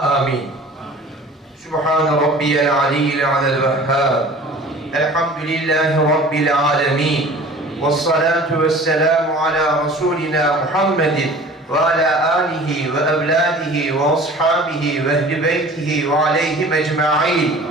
آمين سبحان ربي العلي العلى الوهاب الحمد لله رب العالمين والصلاة والسلام على رسولنا محمد وعلى آله وأولاده وأصحابه وأهل بيته وعليهم أجمعين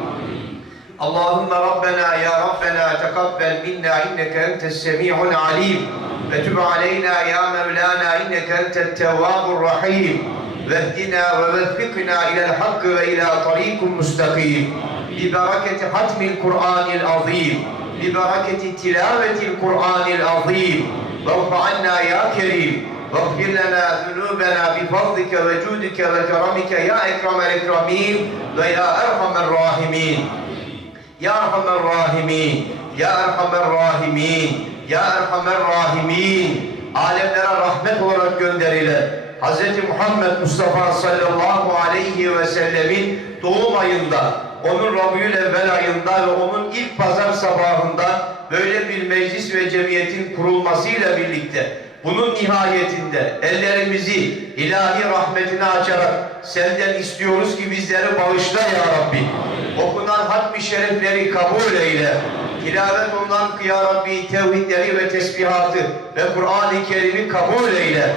اللهم ربنا يا ربنا تقبل منا إنك أنت السميع العليم وتب علينا يا مولانا إنك أنت التواب الرحيم واهدنا ووفقنا إلى الحق وإلى طريق مستقيم. ببركة ختم القرآن العظيم. ببركة تلاوة القرآن العظيم. وارف عنا يا كريم. واغفر لنا ذنوبنا بفضلك وجودك وكرمك يا أكرم الأكرمين ويا أرحم الراحمين. Ya Erhamer Rahimin, Ya Erhamer Rahimin, Ya Erhamer Rahimin. Alemlere rahmet olarak gönderilen Hz. Muhammed Mustafa sallallahu aleyhi ve sellemin doğum ayında, onun Rabiül Evvel ayında ve onun ilk pazar sabahında böyle bir meclis ve cemiyetin kurulmasıyla birlikte bunun nihayetinde ellerimizi ilahi rahmetine açarak senden istiyoruz ki bizleri bağışla ya Rabbi. Okunan hatmi şerefleri kabul eyle. Tilavet olunan ya Rabbi tevhidleri ve tesbihatı ve Kur'an-ı Kerim'i kabul eyle.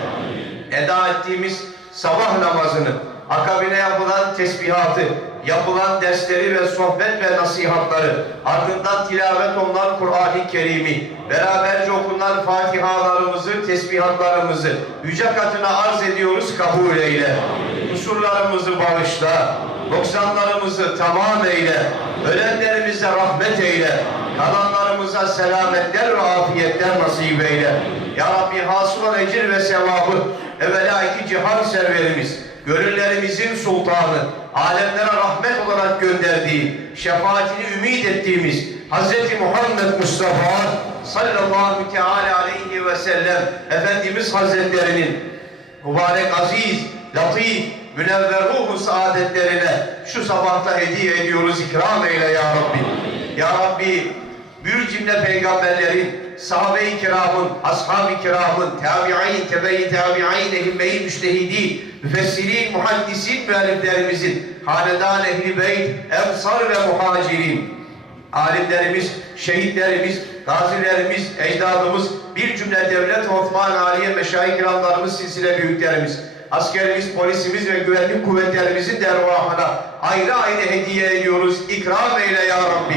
Eda ettiğimiz sabah namazını, akabine yapılan tesbihatı, yapılan dersleri ve sohbet ve nasihatları, ardından tilavet olunan Kur'an-ı Kerim'i, beraberce okunan fatihalarımızı, tesbihatlarımızı yüce katına arz ediyoruz, kabul eyle. Kusurlarımızı bağışla, noksanlarımızı tamam eyle, ölenlerimize rahmet eyle, kalanlarımıza selametler ve afiyetler nasip eyle. Ya Rabbi hasıl ecir ve sevabı evvela iki cihan serverimiz, gönüllerimizin sultanı, alemlere rahmet olarak gönderdiği, şefaatini ümit ettiğimiz Hz. Muhammed Mustafa sallallahu teala aleyhi ve sellem Efendimiz Hazretlerinin mübarek aziz, latif, münevver ruhu saadetlerine şu sabahta hediye ediyoruz, ikram eyle ya Rabbi. Ya Rabbi, bir cümle peygamberlerin, sahabe-i kiramın, ashab-ı kiramın, tabi'in, tebe-i tabi'in, ehimmeyi müştehidi, müfessirin, muhaddisin müelliflerimizin, hanedan ehli beyt, ensar ve muhacirin, alimlerimiz, şehitlerimiz, gazilerimiz, ecdadımız, bir cümle devlet Osman Aliye meşayih kiramlarımız, silsile büyüklerimiz, askerimiz, polisimiz ve güvenlik kuvvetlerimizin dervahına ayrı ayrı hediye ediyoruz. İkram eyle ya Rabbi.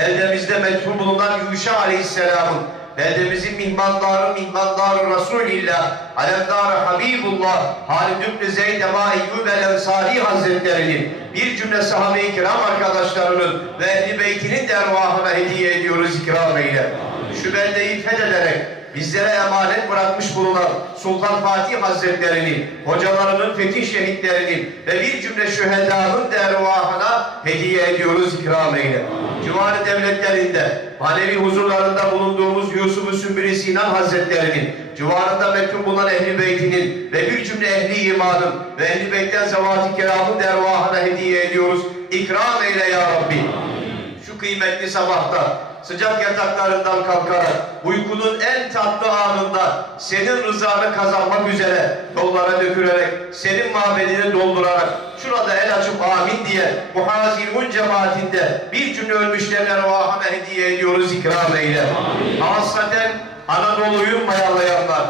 Beldemizde metfun bulunan Yuşa Aleyhisselam'ın, beldemizin mihmandarı, mihmandarı Resulillah, alemdarı Habibullah, Halid İbni Zeyd Ema Eyyub el Ensari Hazretleri'nin, bir cümle sahabe-i kiram arkadaşlarının ve ehl-i beytinin de ervahına hediye ediyoruz ikram eyle. Şu beldeyi fethederek, bizlere emanet bırakmış bulunan Sultan Fatih Hazretleri'nin, hocalarının, fetih şehitlerinin ve bir cümle şühedanın dervahına hediye ediyoruz ikram eyle. Civarı devletlerinde, manevi huzurlarında bulunduğumuz Yusuf-u Sümbüli Sinan Hazretleri'nin, civarında mektub bulunan Ehl-i Beyt'inin ve bir cümle Ehli imanın ve Ehl-i Beyt'ten zevat-ı dervahına hediye ediyoruz. İkram eyle ya Rabbi şu kıymetli sabahta sıcak yataklarından kalkarak uykunun en tatlı anında senin rızanı kazanmak üzere yollara dökülerek senin mabedini doldurarak şurada el açıp amin diye muhazirun cemaatinde bir cümle ölmüşlerine ruhana hediye ediyoruz ikram eyle. Hasaten Anadolu'yu mayalayanlar,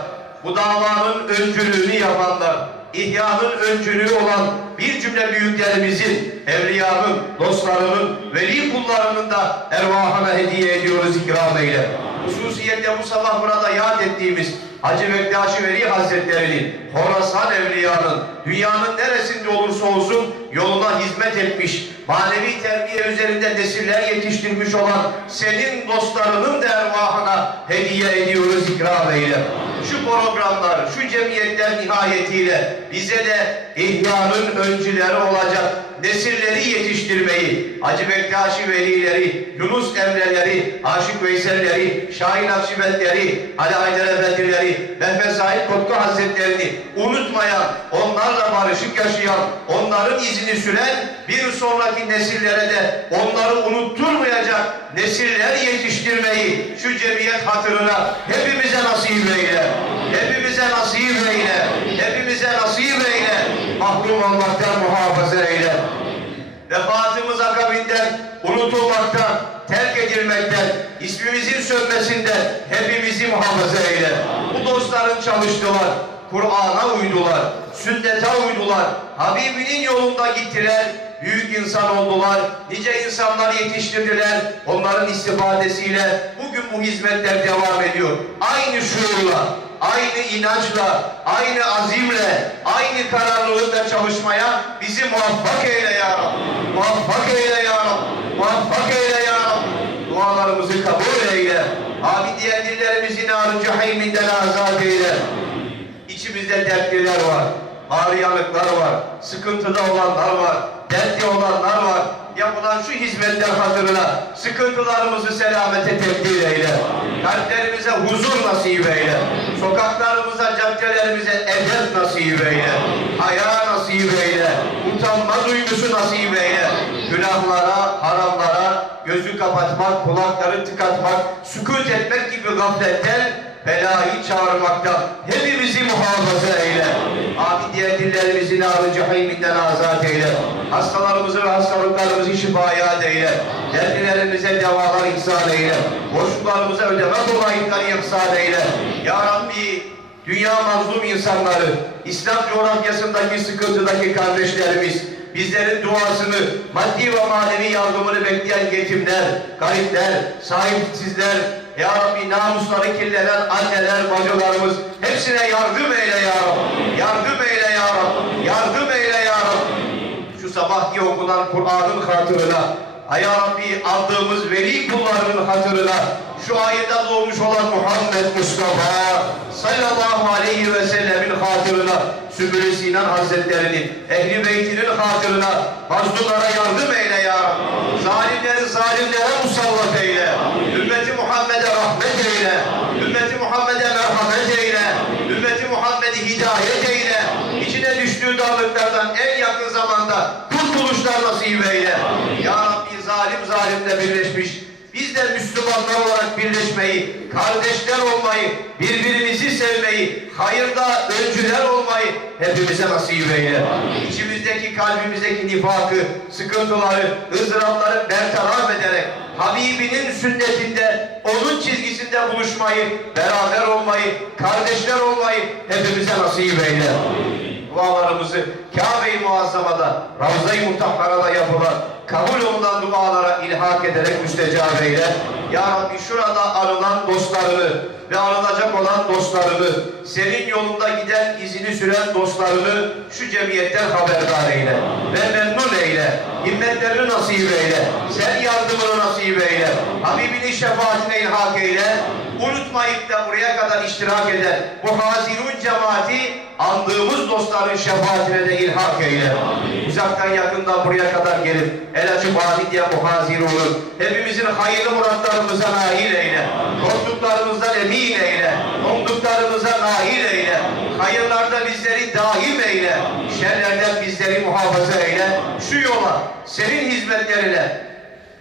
bu davanın öncülüğünü yapanlar, İhyanın öncülüğü olan bir cümle büyüklerimizin, evliyanın, dostlarının, veli kullarının da ervahına hediye ediyoruz ikram eyle. Hususiyetle bu sabah burada yad ettiğimiz Hacı Bektaşi Veli Hazretleri'nin, Horasan Evliya'nın, dünyanın neresinde olursa olsun yoluna hizmet etmiş, manevi terbiye üzerinde nesiller yetiştirmiş olan senin dostlarının da ervahına hediye ediyoruz ikram eyle. Şu programlar, şu cemiyetler nihayetiyle bize de ihyanın öncüleri olacak nesilleri yetiştirmeyi, Hacı Bektaşi Velileri, Yunus Emreleri, Aşık Veyselleri, Şahin Akşibetleri, Ali Haydar Efendileri, Mehmet Said Kotku Hazretlerini unutmayan, onlarla barışık yaşayan, onların izini süren bir sonraki nesillere de onları unutturmayacak nesiller yetiştirmeyi şu cemiyet hatırına hepimize nasip eyle. Hepimize nasip eyle. Hepimize nasip eyle. mahrum olmaktan muhafaza eyle. Vefatımız akabinden unutulmaktan, terk edilmekten, ismimizin sönmesinden hepimizi muhafaza eyle. Bu dostların çalıştılar, Kur'an'a uydular, sünnete uydular, Habibinin yolunda gittiler, büyük insan oldular, nice insanlar yetiştirdiler. Onların istifadesiyle bugün bu hizmetler devam ediyor. Aynı şuurla, aynı inançla, aynı azimle, aynı kararlılıkla çalışmaya bizi muvaffak eyle ya Rabbi. Muvaffak eyle ya Rabbi. Muvaffak eyle ya Rabbi. Dualarımızı kabul eyle. Abi diyen dillerimizin ağrı cehiminden azat eyle. İçimizde dertliler var, ağrıyanıklar var, sıkıntıda olanlar var, dertli olanlar var. Yapılan şu hizmetler hatırına sıkıntılarımızı selamete tebdil eyle. Kalplerimize huzur nasip eyle. Sokaklarımıza, caddelerimize edep nasip eyle. Haya nasip eyle. Utanma duygusu nasip eyle. Günahlara, haramlara gözü kapatmak, kulakları tıkatmak, sükut etmek gibi gafletten belayı çağırmaktan hepimizi muhafaza eyle. Abi diğer dillerimizin ağrı cehiminden azat eyle. Hastalarımızı ve hastalıklarımızı şifaya eyle. Dertlilerimize devalar ihsan eyle. Borçlularımıza ödeme kolaylıkları ihsan eyle. Ya Rabbi dünya mazlum insanları, İslam coğrafyasındaki sıkıntıdaki kardeşlerimiz, bizlerin duasını, maddi ve manevi yardımını bekleyen yetimler, garipler, sahipsizler, Ya Rabbi namusları kirlenen anneler, bacılarımız hepsine yardım eyle Ya Rabbi. Yardım eyle Ya Rabbi. Yardım eyle Ya Rabbi. Şu sabahki okunan Kur'an'ın hatırına, Ya Rabbi aldığımız veli kullarının hatırına, şu ayında doğmuş olan Muhammed Mustafa sallallahu aleyhi ve sellemin hatırına, Sübül-i Sinan Hazretleri'nin, Ehli Beytinin hatırına, mazlumlara yardım eyle ya Rabbi. Zalimleri zalimlere musallat eyle. Ümmeti Muhammed'e rahmet eyle. Ümmeti Muhammed'e merhamet eyle. Ümmeti Muhammed'i hidayet eyle. İçine düştüğü dağlıklardan en yakın zamanda kurtuluşlar nasip eyle. Ya Rabbi zalim zalimle birleşmiş, biz de Müslümanlar olarak birleşmeyi, kardeşler olmayı, birbirimizi sevmeyi, hayırda öncüler olmayı hepimize nasip eyle. İçimizdeki, kalbimizdeki nifakı, sıkıntıları, ızdırapları bertaraf ederek Habibinin sünnetinde, onun çizgisinde buluşmayı, beraber olmayı, kardeşler olmayı hepimize nasip eyle dualarımızı Kabe-i Muazzama'da, Ravza-i Mutahhara'da yapılan kabul olunan dualara ilhak ederek müstecab eyle. Ya Rabbi şurada arılan dostlarını ve arılacak olan dostlarını, senin yolunda giden izini süren dostlarını şu cemiyetten haberdar eyle ve memnun eyle. Himmetlerini nasip eyle. Sen yardımını nasip eyle. Habibinin şefaatine ilhak eyle. Unutmayıp da buraya kadar iştirak eden bu hazirun cemaati andığımız dostların şefaatine de ilhak eyle. Uzaktan yakından buraya kadar gelip el açıp amin diye muhazirunun hepimizin hayırlı muratlarımıza nail eyle. Korktuklarımızdan emin eyle. Umduklarımıza nail eyle. Hayırlarda bizleri daim eyle. Şerlerden bizleri muhafaza eyle. Şu yola senin hizmetlerine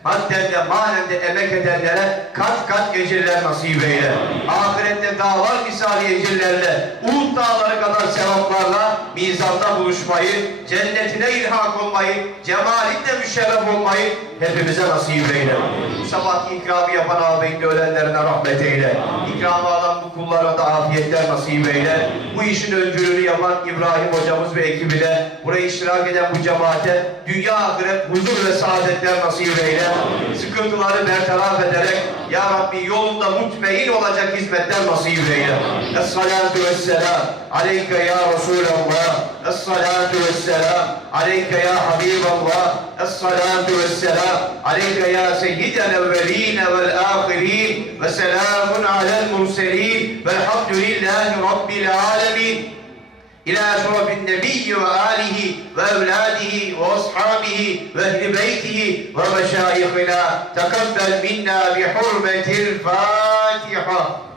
Madden de manen de emek edenlere kat kat ecirler nasip eyle. Ahirette dağlar misali ecirlerle, Uhud dağları kadar sevaplarla mizanda buluşmayı, cennetine ilhak olmayı, cemalinle müşerref olmayı hepimize nasip eyle. Bu sabahki ikramı yapan ağabeyinde ölenlerine rahmet eyle. İkramı alan bu kullara da afiyetler nasip eyle. Bu işin öncülüğünü yapan İbrahim hocamız ve ekibine, buraya iştirak eden bu cemaate, dünya ahiret huzur ve saadetler nasip eyle. Sıkıntıları bertaraf ederek, Ya Rabbi yolunda mutmain olacak hizmetler nasip eyle. Es-salatu vesselam aleyke ya Resulallah. Es-salatu vesselam aleyke ya Habiballah. Es-salatu vesselam aleyke ya seyyidel evveline vel ahirin. Ve selamun alel murselin. Velhamdülillahi Rabbil alemin. إلى أشرف النبي وآله وأولاده وأصحابه وأهل بيته ومشايخنا. تقبل منا بحرمة الفاتحة.